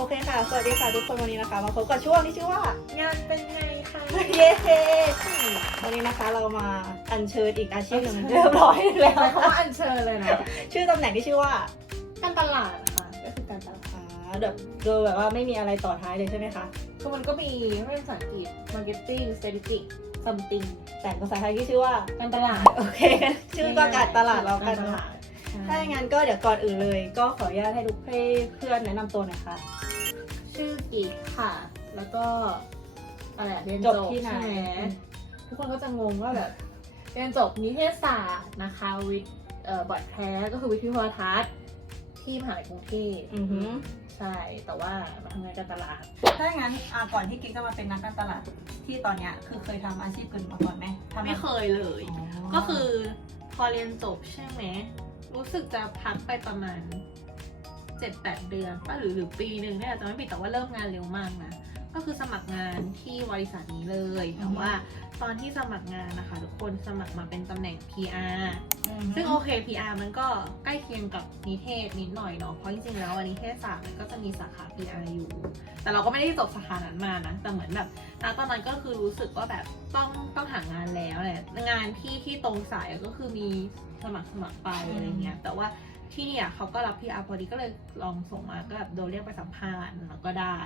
โอเคค่ะ สวัสดีค่ะทุกคนวันนี้นะคะ มาพบกับช่วงที่ชื่อว่างานเป็นไงคะเย้วันนี้นะคะเรามาอัญเชิญอีกอาชีพหนึ่งเรียบร้อยแล้วใช้คำว่าอัญเชิญเลยนะ ชื่อตำแหน่งที่ชื่อว่าการตลาดค่ะก็คือการตลาดอ่าแบบโดยแบบว่าไม่มีอะไรต่อท้ายเลยใช่ไหมคะคือมันก็มีไม่เป็นภาษาอังกฤษ marketing strategic something แต่ภาษาไทยที่ชื่อว่าการตลาด โอเคงั้นชื่อก็การตลาดเรากันตนะลาดถ้าอย่างนั้นก็เดี๋ยวก่อนอื่นเลย ก็ขออนุญาตให้ทุกให้เพื่อนแนะนำตัวหน่อยค่ะ ชื่อกิ๊กค่ะ แล้วก็อะไรอะเรียนจจบบที่ไหน ใช่ไหมทุกคนก็จะงงว่าแบบเรียนจบนิเทศศาสตร์นะคะวิทย์เอ่อบอดแคสก็คือวิทยุโทรทัศน์ที่มหาลัยกรุงเทพอือหือ ใช่ แต่ว่ามาทำงานการตลาด ถ้าอย่างนั้นอ่าก่อนที่กิ๊กจะมาเป็นนักการตลาดที่ตอนเนี้ยคือเคยทำอาชีพอื่นมาก่อนไหมทำไม่เคยเลย ก็คือพอเรียนจบใช่ไหม รู้สึกจะพักไปประมาณ เจ็ดแปดเดือนป่ะหรือหรือปีหนึ่งเนี่ยจะไม่ผิดแต่ว่าเริ่มงานเร็วมากนะ ก็คือสมัครงานที่บริษัทนี้เลยแต่ว่าตอนที่สมัครงานนะคะ ทุกคนสมัครมาเป็นตำแหน่ง PR อือหือซึ่งโอเค PR มันก็ใกล้เคียงกับนิเทศนิดหน่อยเนาะ เพราะจริงๆแล้วอันนิเทศศาสตร์มันก็จะมีสาขา PR อยู่ แต่เราก็ไม่ได้จบสาขานั้นมานะ แต่เหมือนแบบณตอนนั้นก็คือรู้สึกว่าแบบต้องต้องหางานแล้วแหละ งานที่ที่ตรงสายก็คือมีสมัครสมัครไปอะไรเงี้ย แต่ว่า ที่เนี่ยเขาก็รับ PR พอดีก็เลยลองส่งมาก็แบบโดนเรียกไปสัมภาษณ์แล้วก็ได้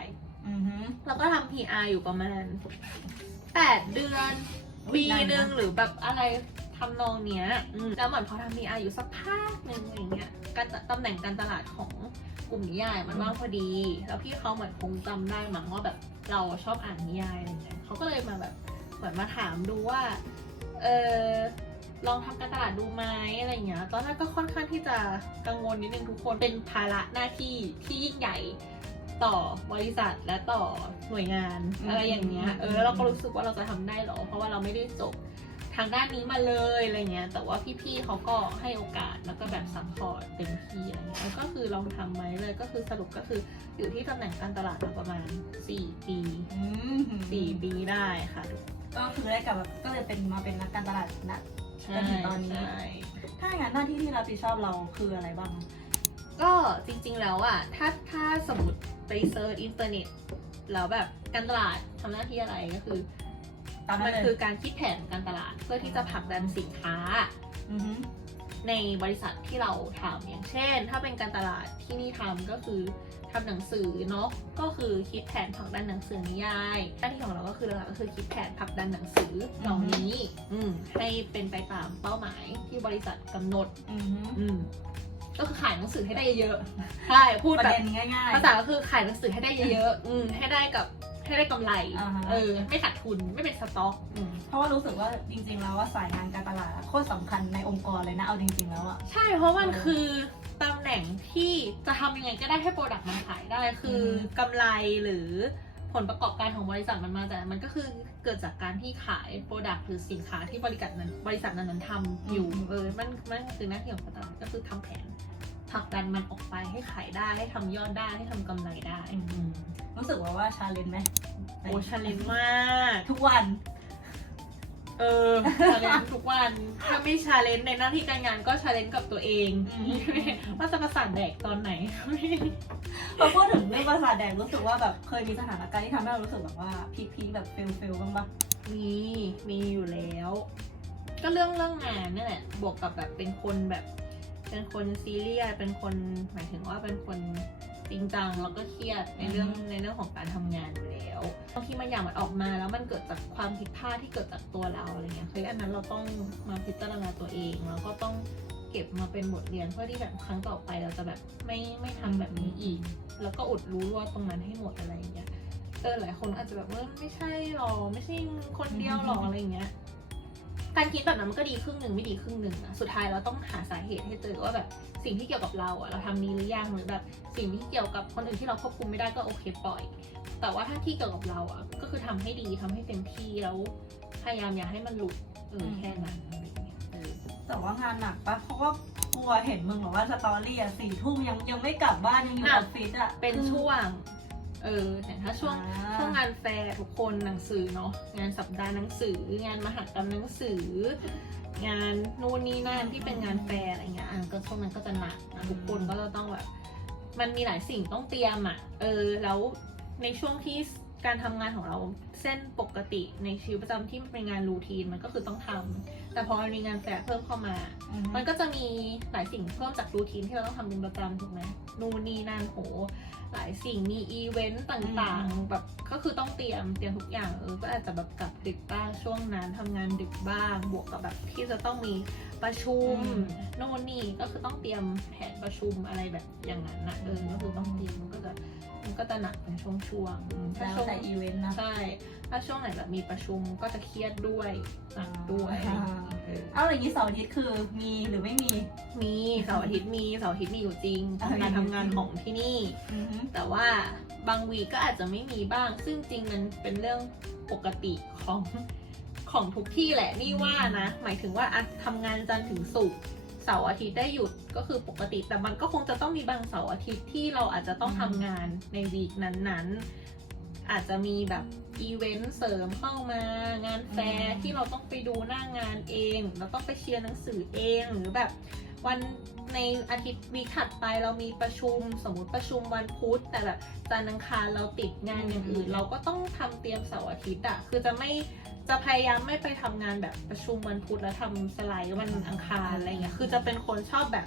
อือหือแล้วก็ทำ PR อยู่ประมาณแปดเดือนอุ๊ยปีนานนะหนึ่งหรือแบบอะไรทำนองเนี้ยอืมแล้วเหมือนพอทำ PR อยู่สักพักหนึ่งอะไรเงี้ยการตำแหน่งการตลาดของกลุ่มนิยายมันว่างพอดี แล้วพี่เขาเหมือนคงจำได้มั้งว่าแบบเราชอบอ่านนิยายอะไรเงี้ยเขาก็เลยมาแบบเหมือนมาถามดูว่า เออ ลองทำการตลาดดูไหมอะไรเงี้ย ตอนแรกก็ค่อนข้างที่จะกังวลนิดนึงทุกคน เป็นภาระหน้าที่ที่ยิ่งใหญ่ต่อบริษัทและต่อหน่วยงานอืมอะไรอย่างเงี้ย เออแล้วเราก็รู้สึกว่าเราจะทำได้หรอ เพราะว่าเราไม่ได้จบทางด้านนี้มาเลยอะไรเงี้ย แต่ว่าพี่ๆเขาก็ให้โอกาสแล้วก็แบบซัพพอร์ตเต็มที่อะไรเงี้ยแล้วก็คือลองทำไหมเลย ก็คือสรุปก็คืออยู่ที่ตำแหน่งการตลาดมาประมาณ 4 ปีอืม4ปีได้ค่ะทุกคนก็คือได้กลับแบบก็เลยเป็นมาเป็นนักการตลาดนะใช่ จนถึงตอนนี้ ใช่ถ้าอย่างนั้นหน้าที่ที่รับผิดชอบเราคืออะไรบ้าง ก็จริงๆแล้วอะถ้าถ้าสมมติไปเซิร์ชอินเทอร์เน็ตแล้วแบบการตลาดทำหน้าที่อะไรก็คือ ตามนั้มันนเลยคือการคิดแผนการตลาดเพื่อที่จะผลักดันสินค้า อือหือในบริษัทที่เราทำอย่างเช่น ถ้าเป็นการตลาดที่นี่ทำก็คือทำหนังสือเนาะก็คือคิดแผนผลักดันหนังสือนิยายหน้าที่ของเราก็ คือหลักๆก็คือคิดแผนผลักดันหนังสือเหล่านี้อืมให้เป็นไปตามเป้าหมายที่บริษัทกำหนดอือหืออืมก็คือขายหนังสือให้ได้เยอะๆใช่พูดประแบบเด็นง่ายๆ ภาษาก็คือขายหนังสือให้ได้เยอะๆอืมให้ได้กับให้ได้กำไร อ่าฮะ เออ ไม่ขาดทุนไม่เป็นสต็อกอืม เพราะว่ารู้สึกว่าจริงๆ แล้วว่าสายงานการตลาดอะโคตรสำคัญในองค์กรเลยนะเอาจริงๆ แล้วอะ ใช่ เพราะมันเออคือตำแหน่งที่จะทำยังไงก็ได้ให้โปรดักต์มันขายได้ คืออม กำไรหรือ ผลประกอบการของบริษัทมันมาจากมันก็คือเกิดจากการที่ขายโปรดักต์หรือสินค้าที่บริษัทนั้นบริษัทนั้นๆทำอยู่เออมันมันคือหน้าที่ของการตลาดก็คือทำแผนผลักดันมันออกไปให้ขายได้ให้ทำยอดได้ให้ทำกำไรได้อืมรู้สึกว่าว่าชาเลนจ์ไหมโอ้ชาเลนจ์มาก ทุกวัน เออชาเลนจ์ทุกวัน ถ้าไม่ชาเลนจ์ในหน้าที่การงานก็ชาเลนจ์กับตัวเองอืมว่าจะประสานแดกตอนไหนพอพูดถึงเรื่องภาษาทแดงรู้สึกว่าแบบเคยมีสถานการณ์ที่ทำให้เรารู้สึกแบบว่าพีคๆแบบเฟลเฟลบ้างปะมีมีอยู่แล้ว ก็เรื่องเรื่องงานนี่แหละ บวกกับแบบเป็นคนแบบ เป็นคนซีเรียสเป็นคนหมายถึงว่าเป็นคน จริงจังแล้วก็เครียดในเรื่องในเรื่องของการทำงานอยู่แล้วบางทีมันอย่างมันออกมาแล้วมันเกิดจากความผิดพลาดที่เกิดจากตัวเราอะไรเงี้ยคืออันนั้นเราต้องมาพิจารณาตัวเองแล้วก็ต้องเก็บมาเป็นบทเรียนเพื่อที่แบบครั้งต่อไปเราจะแบบไม่ไม่ทำแบบนี้อีก แล้วก็อุดรู้ว่าตรงนั้นให้หมดอะไรอย่างเงี้ยเออหลายคนอาจจะแบบว่าไม่ใช่หรอไม่ใช่คนเดียวหรออะไรอย่างเงี้ย การคิดแบบนั้นมันก็ดีครึ่งหนึ่งไม่ดีครึ่งหนึ่งอะสุดท้ายเราต้องหาสาเหตุให้เจอว่าแบบสิ่งที่เกี่ยวกับเราอะเราทำดีหรือยังหรือแบบสิ่งที่เกี่ยวกับคนอื่นที่เราควบคุมไม่ได้ก็โอเคปล่อย แต่ว่าถ้าที่เกี่ยวกับเราอะก็คือทำให้ดีทำให้เต็มที่แล้วพยายามอย่าให้มันหลุดเออแค่นั้นอะไรอย่างเงี้ยเออแต่ว่างานหนักปะเพราะว่ากลัวเห็นมึงบอกว่าสตอรี่อะสี่ทุ่มยังยังไม่กลับบ้านยังอยู่ออฟฟิศอะเป็นช่วง เออแต่ถ้าช่วงอ่าช่วงงานแฟร์ทุกคนหนังสือเนาะงานสัปดาห์หนังสือ งานมหกรรมหนังสือ งานนู่นนี่นั่นที่เป็นงานแฟร์อะไรเงี้ยอะก็ช่วงนั้นก็จะหนักนะทุกคนก็จะต้องแบบมันมีหลายสิ่งต้องเตรียมอะเออแล้วในช่วงที่การทำงานของเราเส้นปกติในชีวิตประจำที่มันเป็นงานรูทีนมันก็คือต้องทำแต่พอมันมีงานแฝงเพิ่มเข้ามา มันก็จะมีหลายสิ่งเพิ่มจากรูทีนที่เราต้องทำเป็นประจำถูกไหมนู่นนี่นั่นโห หลายสิ่งมีอีเวนต์ต่างๆ แบบก็คือต้องเตรียมเตรียมทุกอย่างเออก็อาจจะแบบกลับดึกบ้างช่วงนั้นทำงานดึกบ้าง บวกกับแบบที่จะต้องมีประชุมอืมโน่นนี่ก็คือต้องเตรียมแผน ประชุมอะไรแบบอย่างนั้นนะเออก็คือต้องเตรียมมันก็จะมันก็จะหนักเป็นช่วงๆอืมถ้าแล้วช่วงแต่อีเวนต์นะใช่ถ้าช่วงไหนแบบมีประชุมก็จะเครียดด้วยหนักด้วยอ่าเออเอาอย่างนี้เสาร์อาทิตย์คือมีหรือไม่มี มีเสาร์อาทิตย์มีเสาร์อาทิตย์มีอยู่จริงอ่าการทำงานของที่นี่อือฮึแต่ว่าบางวีคก็อาจจะไม่มีบ้าง ซึ่งจริงมันเป็นเรื่องปกติของของทุกที่แหละนี่ว่านะ หมายถึงว่าอะทำงานจันทร์ถึงศุกร์ เสาร์อาทิตย์ได้หยุดก็คือปกติ แต่มันก็คงจะต้องมีบางเสาร์อาทิตย์ที่เราอาจจะต้องทำงานในวีคนั้นๆ อาจจะมีแบบอีเวนต์เสริมเข้ามางานแฟร์ที่เราต้องไปดูหน้างานเอง เราต้องไปเชียร์หนังสือเองหรือแบบ วันในอาทิตย์วีคถัดไปเรามีประชุมสมมุติประชุมวันพุธแต่แบบจันทร์อังคารเราติดงานอย่างอื่น เราก็ต้องทำเตรียมเสาร์อาทิตย์อะคือจะไม่จะพยายามไม่ไปทำงานแบบประชุมวันพุธแล้วทำสไลด์วันอังคารอะไรเงี้ยคือจะเป็นคนชอบแบบ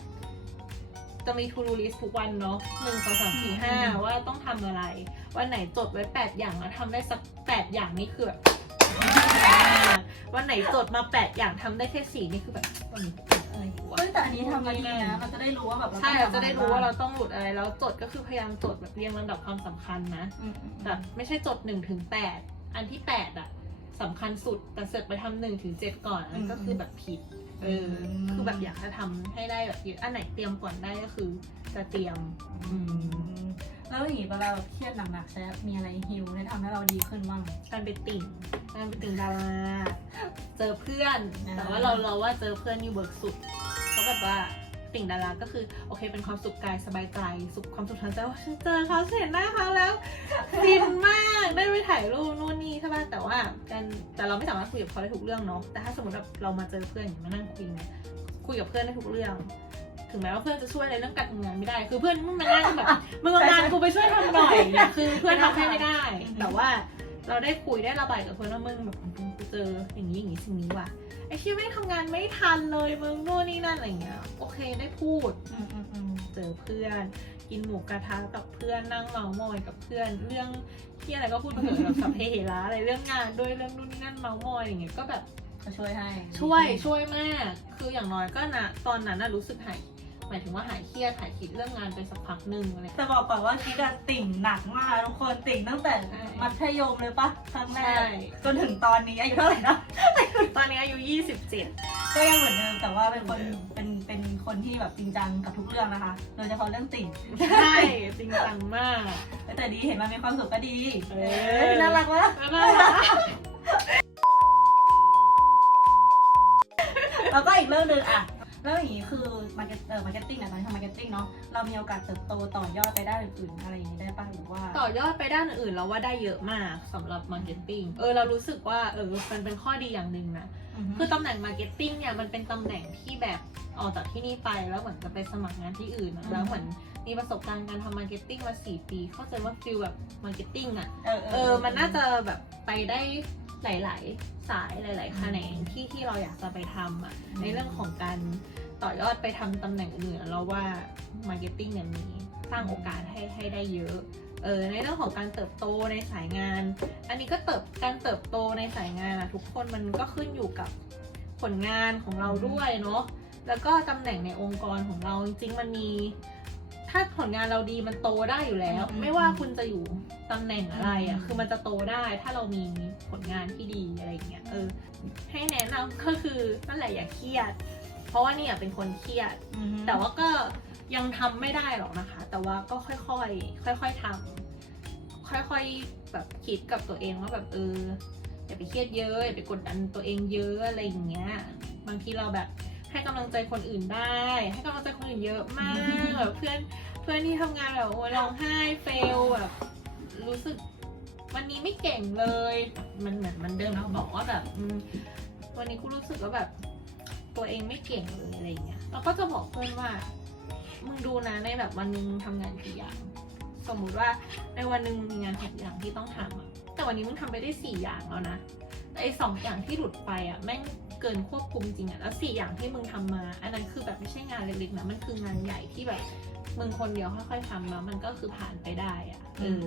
จะมี to do list ทุกวันเนาะหนึ่งสองสามสี่ห้าว่าต้องทำอะไร วันไหนจดไว้แปดอย่างแล้วทำได้สักแปดอย่างนี่คือแบบวันไหนจดมาแปดอย่างทำได้แค่สี่นี่คือแบบวันนี้ อะไรวะเฮ้ยแต่อันนี้ทำมาดีนะเราจะได้รู้ว่าแบบใช่เราจะได้รู้ว่าเราต้ต้องหลุดอะไร แล้วจดก็คือพยายามจดแบบเรียงลำดับความสำคัญนะองแบบไม่ใช่จดหนึ่งถึงแปดอันที่แปดอะสำคัญสุดแต่เสร็จไปทำหนึ่งถึงเจ็ดก่อนอันนก็คือแบบผิดเออคือแบบอยากจะทำให้ได้แบบเยอะอันไหนเตรียมก่อนได้ก็คือจะเตรียมอืม แล้วอย่างนี้เวลาเราเครียดหนักๆใช่ไหมมีอะไรฮิวให้ทำให้เราดีขึ้นบ้าง การไปติ่งการไปติ่งดาราเจอเพื่อนอ่าแต่ว่าเราเราว่าเจอเพื่อนนี่เวิร์กสุดเพราะแบบว่าติ่งดาราก็คือโอเคเป็นความสุขกายสบายใจสุขความสุขทางใจว่าฉันเจอเขาเห็นหน้าเขาแล้วฟินมากได้ไปถ่ายรูปนู่นนี่ใช่ป่ะแต่ว่าการแต่เราไม่สามารถคุยกับเขาได้ทุกเรื่องเนาะแต่ถ้าสมมติแบบเรามาเจอเพื่อนอย่างมานั่งคุยเนี่ยคุยกับเพื่อนได้ทุกเรื่อง ถึงแม้ว่าเพื่อนจะช่วยอะไรเรื่องการทำงานไม่ได้ คือเพื่อนมึงมานั่งแบบมึงเอางานกูไปช่วยทำหน่อยเนี่ยคือเพื่อนทำให้ไม่ได้ แต่ว่าเราได้คุยได้ระบายกับเพื่อนว่ามึงแบบมึงกูเจออย่างนี้อย่างนี้สิ่งนี้ว่ะไอชีไม่งทำงานไม่ทันเลยมึงโน่นนี่นั่นอะไรเงี้ยโอเคได้พูดอืมอืมอืมเจอเพื่อน กินหมูกระทะกับเพื่อนนั่งเมามอยกับเพื่อน เรื่องที่อะไรก็พูดไปเถอะแบบสัพเพเหระอะไรเรื่องงานด้วยเรื่องนู่นนี่นั่นเมามอยอย่างเงี้ยก็แบบเขาช่วยให้ ช่วยช่วยมาก คืออย่างน้อยก็นะตอนนั้นน่ะรู้สึกหาย หมายถึงว่าหายเครียดหายคิดเรื่องงานไปสักพักหนึ่งอะไร แต่บอกก่อนว่าคิดอะติ่งหนักมากทุกคนติ่งตั้งแต่ใช่ มัธยมเลยปะครั้งแรใช่กจนถึงตอนนี้อายุเท่าไหร่นะ ตอนนี้อายุ 27 ก็ยังเหมือนเดิมแต่ว่าเป็นคนเป็นเป็นคนที่แบบจริงจังกับทุกเรื่องนะคะ โดยเฉพาะเรื่องติ่งใช่จริงจังมาก แต่ดีเห็นมันมีความสุขก็ดีเอเอออน่ารักวะแล้วน่ารักแล้วก็อีกเรื่องหนึ่งอะ แล้วอย่างนี้คือมาร์เก็ตเอ่อมาร์เก็ตติ้งอะตอนที่ทำมาร์เก็ตติ้งเนาะเรามีโอกาสเติบโตต่อยอดไปได้านอื่นๆอะไรอย่างนี้ได้ป่ะหรือว่า ต่อยอดไปด้านอื่นเราว่าได้เยอะมากสำหรับมาร์เก็ตติ้งเออเรารู้สึกว่าเออมันเป็นข้อดีอย่างหนึ่งนะ คือตำแหน่งมาร์เก็ตติ้งเนี่ยมันเป็นตำแหน่งที่แบบออกจากที่นี่ไปแล้วเหมือนจะไปสมัครงานที่อื่นอะอืมแล้วเหมือน มีประสบการณ์การทำมาร์เก็ตติ้งมาสี่ปี เข้าใจว่าฟิลแบบมาร์เก็ตติ้งอะเออเออ มันน่าจะแบบไปได้หลาย ๆ สายหลาย ๆ แขนงที่ที่เราอยากจะไปทำอะในเรื่องของการต่อยอดไปทำตำแหน่งอื่นๆเราว่ามาร์เก็ตติ้งเนี่ยมีสร้างโอกาสให้ให้ได้เยอะเออในเรื่องของการเติบโตในสายงาน อันนี้ก็เติบการเติบโตในสายงานอะทุกคนมันก็ขึ้นอยู่กับผลงานของเราด้วยเนาะแล้วก็ตำแหน่งในองค์กรของเราจริงๆมันมี ถ้าผลงานเราดีมันโตได้อยู่แล้ว อืม ไม่ว่าคุณจะอยู่ตำแหน่งอะไรอือะ่ะมคือมันจะโตได้ถ้าเรามีผลงานที่ดีอะไรอย่างเงี้ย เออ ให้แนะนำก็คือนั่นแหละอย่าเครียด เพราะว่าเนี่ยเป็นคนเครียด อือฮึแต่ว่าก็ยังทำไม่ได้หรอกนะคะ แต่ว่าก็ค่อยๆ ค่อยๆทำค่อยๆ แบบคิดกับตัวเองว่าแบบเอออย่าไปเครียดเยอะอย่าไปกดดันตัวเองเยอะอะไรอย่างเงี้ย บางทีเราแบบ ให้กำลังใจคนอื่นได้ ให้กำลังใจคนอื่นเยอะมากแบบเพื่อนเพื่อนที่ทำงานแบบโอ้ยร้องไห้เฟลแบบรู้สึกวันนี้ไม่เก่งเลย มันเหมือนมันเดินมาบอกว่าแบบวันนี้กูรู้สึกว่าแบบ ตัวเองไม่เก่งเลยอะไรเงี้ยเราก็จะบอกเพื่อนว่ามึงดูนะในแบบวันนึงทำงานกี่อย่าง สมมุติว่าในวันหนึ่งมีงานหกอย่างที่ต้องทำอะแต่วันนี้มึงทำไปได้สี่อย่างแล้วนะแต่ไอ้สองอย่างที่หลุดไปอะแม่ง เกินควบคุมจริงอะแล้วสี่อย่างที่มึงทำมา อันนั้นคือแบบไม่ใช่งานเล็กๆนะมันคืองานใหญ่ที่แบบมึงคนเดียวค่อยๆทำแล้วมันก็คือผ่านไปได้อะเอออ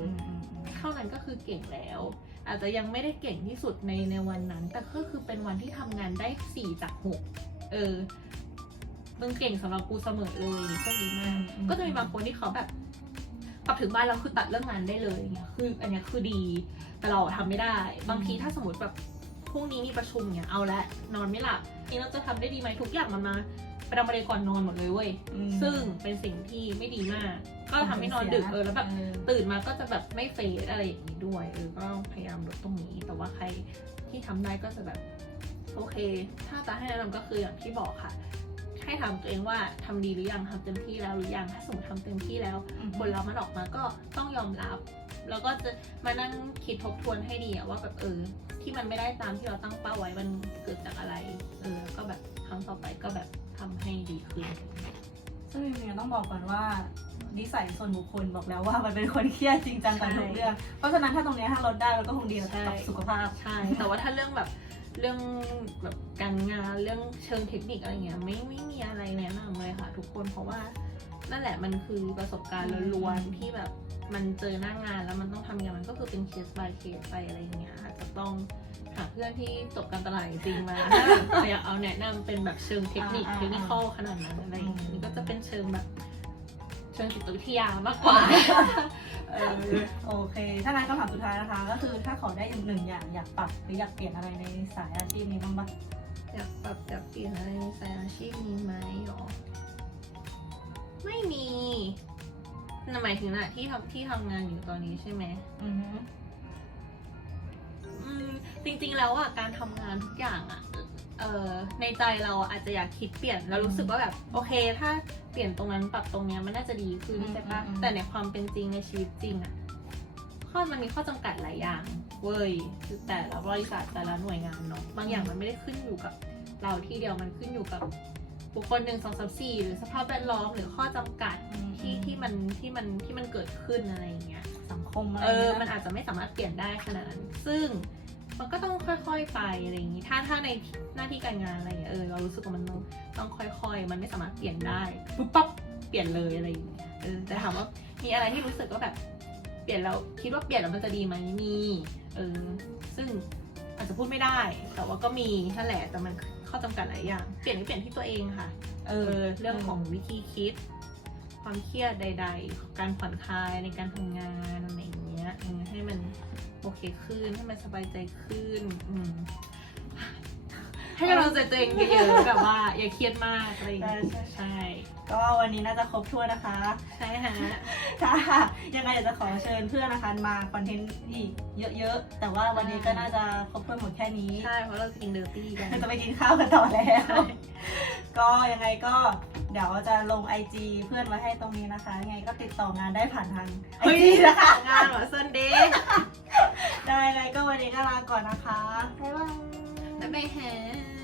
เท่านั้นก็คือเก่งแล้ว อาจจะยังไม่ได้เก่งที่สุดในในวันนั้น แต่ก็คือเป็นวันที่ทำงานได้สี่จากหกเออมึงเก่งสำหรับกูเสมอเลยโชคดีมากอืมก็จะมีบางคนที่เขาแบบกลับถึงบ้านแล้วคือตัดเรื่องงานได้เลยเนี่ยคือ อันเนี้ยคือดีแต่เราทำไม่ได้ บางทีถ้าสมมติแบบ พรุ่งนี้มีประชุมเนี่ยเอาละนอนไม่หลับนี่เราจะทำได้ดีไหมทุกอย่างมันมาประดังประเด็นก่อนนอนหมดเลยเว้ยอืมซึ่งเป็นสิ่งที่ไม่ดีมาก ก็ทำให้นอนดึกเออแล้วแบบตื่นมาก็จะแบบไม่เฟดอะไรอย่างนี้ด้วยเออก็พยายามลดตรงนี้ แต่ว่าใครที่ทำได้ก็จะแบบโอเค ถ้าจะให้แนะนำก็คืออย่างที่บอกค่ะ ให้ถามตัวเองว่าทำดีหรือยังทำเต็มที่แล้วหรือยังถ้าสมมติทำเต็มที่แล้วผลลัพธ์มันออกมาก็ต้องยอมรับ แล้วก็จะมานั่งคิดทบทวนให้ดีอะว่าแบบเออ ที่มันไม่ได้ตามที่เราตั้งเป้าไว้มันเกิดจากอะไร เออแล้วก็แบบครั้งต่อไปก็แบบทำให้ดีขึ้น ซึ่งจริงๆต้องบอกก่อนว่านิสัยส่วนบุคคลบอกแล้วว่ามันเป็นคนเครียดจริงจังกับทุกเรื่อง เพราะฉะนั้นถ้าตรงเนี้ยถ้าลดได้มันก็คงดีกับใช่สุขภาพ ใช่ แต่ว่าถ้าเรื่องแบบเรื่องแบบการงานเรื่องเชิงเทคนิคอะไรเงี้ยไม่ไม่มีอะไรแนะนำเลยค่ะ ทุกคนเพราะว่านั่นแหละมันคือประสบการณ์อืมล้วนๆที่แบบ มันเจอหน้างานแล้วมันต้องทำงานมันก็คือเป็นเคส by เคสไปอะไรเงี้ยอาจจะต้องหาเพื่อนที่จบการตลาดจริงๆมาถ้าแบบอยากเอาแนะนำเป็นแบบเชิงเทคนิคอ่าอ่า เทคนิคขนาดนั้นอะไรอย่างเงี้ยอืมนี่ก็จะเป็นเชิงแบบเชิงจิตวิทยามากกว่าเออ โอเค ถ้างั้นคำถามสุดท้ายนะคะ ก็คือถ้าขอได้อีกหนึ่งอย่างอยากปรับหรืออยากเปลี่ยนอะไรในสายอาชีพนี้บ้างปะอยากปรับอยากเปลี่ยนอะไรในสายอาชีพนี้ไหมหรอ ไม่มีนั่น หมายถึงนะที่ทำที่ทำงานอยู่ตอนนี้ใช่ไหมอือฮึอืมจริงๆแล้วอะการทำงานทุกอย่างอะเออในใจเราอาจจะอยากคิดเปลี่ยนแล้วรู้สึกว่าแบบโอเค ถ้าเปลี่ยนตรงนั้นปรับตรงเนี้ยมันน่าจะดีขึ้นใช่ปะแต่ในความเป็นจริงในชีวิตจริงอะข้อมันมีข้อจำกัดหลายอย่างเว้ยคือแต่ละบริษัทแต่ละหน่วยงานเนาะบางอย่างมันไม่ได้ขึ้นอยู่กับ เราที่เดียวมันขึ้นอยู่กับบุคคลหนึ่งสองสามสี่หรือสภาพแวดล้อมหรือข้อจำกัดที่ที่ มันที่มันที่มันเกิดขึ้นอะไรอย่างเงี้ยสังคมอะไรเอองี้ยมันอาจจะไม่สามารถเปลี่ยนได้ขนาดนั้นซึ่งมันก็ต้องค่อยๆไปอะไรอย่างนี้ ถ้าถ้าในหน้าที่การงานอะไรอย่างเงี้ยเออเรารู้สึกว่ามันต้องต้องค่อยๆ มันไม่สามารถเปลี่ยนได้ปุ๊บปั๊บเปลี่ยนเลยอะไรอย่างเงี้ยเออแต่ถามว่ามีอะไรที่รู้สึกว่าแบบ เปลี่ยนแล้วคิดว่าเปลี่ยนแล้วมันจะดีไหมมีเออซึ่งอาจจะพูดไม่ได้ แต่ว่าก็มีนั่นแหละแต่มันข้อจำกัดหลายอย่าง เปลี่ยนไม่เปลี่ยนที่ตัวเองค่ะ เอเอออเรื่องของวิธีคิด ความเครียดใดๆการผ่อนคลายในการทำงานอะไรอย่างเงี้ยเออให้มันโอเคขึ้นให้มันสบายใจขึ้นอืมให้กำลังใจตัวเองเยอะๆแบบว่าอย่าเครียดมากอะไรอย่างเงี้ยใช่ใช่ก็วันนี้น่าจะครบถ้วนนะคะ ใช่ฮะถ้ายังไงอยากจะขอเชิญเพื่อนนะคะมาคอนเทนต์อีกเยอะๆ แต่ว่าวันนี้ก็น่าจะครบถ้วนหมดแค่นี้ ใช่ เพราะเรากินเดอร์ตี้กันเราจะไปกินข้าวกันต่อแล้ว ก็ยังไงก็ เดี๋ยวจะลง IG เพื่อนไว้ให้ตรงนี้นะคะยังไงก็ติดต่องานได้ผ่านทางไอเฮ้ยจีนะคะ งานเหรอซันเดย์ได้ยังไงก็วันนี้ก็ลาก่อนนะคะบ๊ายบายบ๊ายบายฮะ